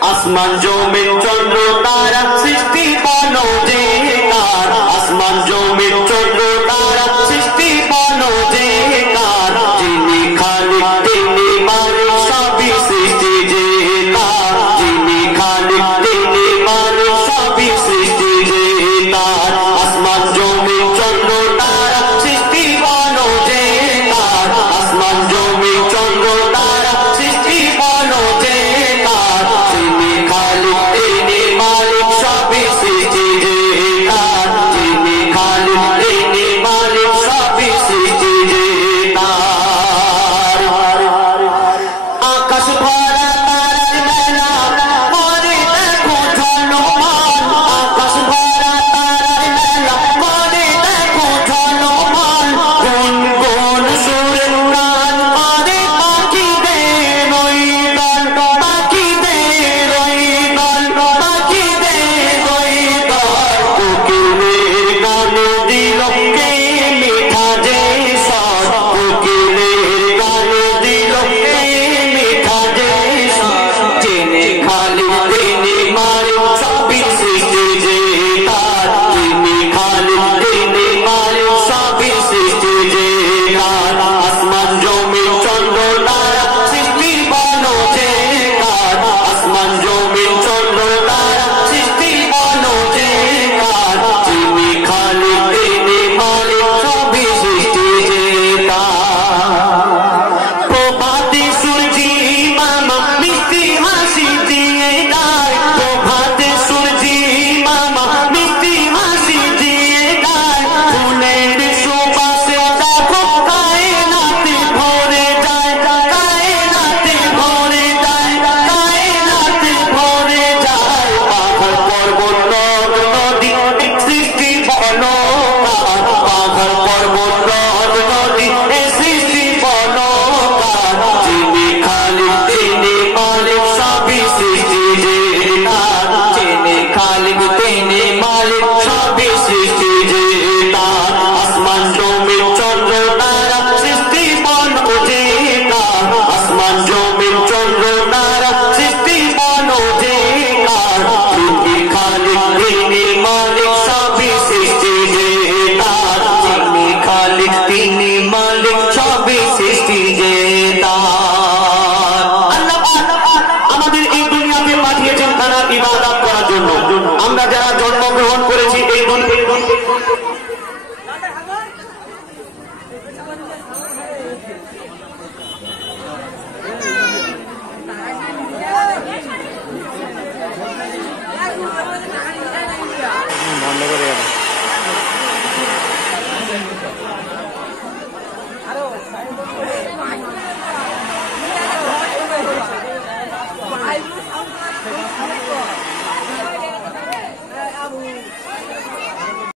আসমান জমিন চন্দ্র তারা সৃষ্টি বানো যে কার, আসমান জমিন চন্দ্র তারা সৃষ্টি বানো যে কার, যিনি খালিক তিনি মালিক সবই সৃষ্টি যে তার, যিনি খালিক তিনি মালিক সবই সৃষ্টি যে তার, আসমান জমিন চন্দ্র তারা সৃষ্টি বানো যে কার, আসমান জমিন চন্দ্র তারা সৃষ্টি বানো যে কার, যিনি খালিক তিনি মালিক সবই সৃষ্টি যে তার, যিনি খালিক তিনি মালিক সবই সৃষ্টি যে তার। আকাশ ভরা তারার মেলা করে দেখো ঝলমান, আকাশ ভরা তারার মেলা করে দেখো ঝলমান, কোন কোন সুরের গান করে পাখিদের ওই দল, পাখিদের ওই দল, পাখিদের ওই দল, কোকিলের গানে দিল কে মিঠা যে স্বর, কোকিলের গানে দিল কে মিঠা যে স্বর, যিনি খালিক তিনি মালিক সবই সৃষ্টি যে তার, যিনি খালিক তিনি মালিক সবই সৃষ্টি যে তার, আসমান জমিন চন্দ্র তারা সৃষ্টি বানো যে কার, আসমান জমিন চন্দ্র তারা সৃষ্টি বানো যে কার, যিনি খালিক তিনি মালিক সবই সৃষ্টি যে তার। প্রভাতে সূর্যি মামা মিষ্টি হাসি দিয়ে গায়, প্রভাতে সূর্যি মামা মিষ্টি হাসি দিয়ে গায়, ফুলের সুবাসে দেখো কায়নাতে ভরে যায়, কায়নাতে ভরে যায়, কায়নাতে ভরে যায়, পাহাড় পর্বত নদ নদী সৃষ্টি বলো কার, পাহাড় পর্বত নদ নদী সৃষ্টি বলো কার, যিনি খালিক তিনি মালিক সবই সৃষ্টি যে তার, যিনি খালিক তিনি মালিক সবই সৃষ্টি যে তার, আসমান জমিন চন্দ্র তারা সৃষ্টি বানো যে কার, আসমান জমিন চন্দ্র তারা সৃষ্টি বানো যে কার, যিনি খালিক তিনি মালিক সবই সৃষ্টি যে তার, যিনি খালিক তিনি মালিক সবই সৃষ্টি যে তার। আল্লাহ আমাদের এই দুনিয়াতে পাঠিয়েছেন তারা ইবাদত করার জন্য, আমরা যারা জন্মগ্রহণ করেছি এই বন্ধ করে আরো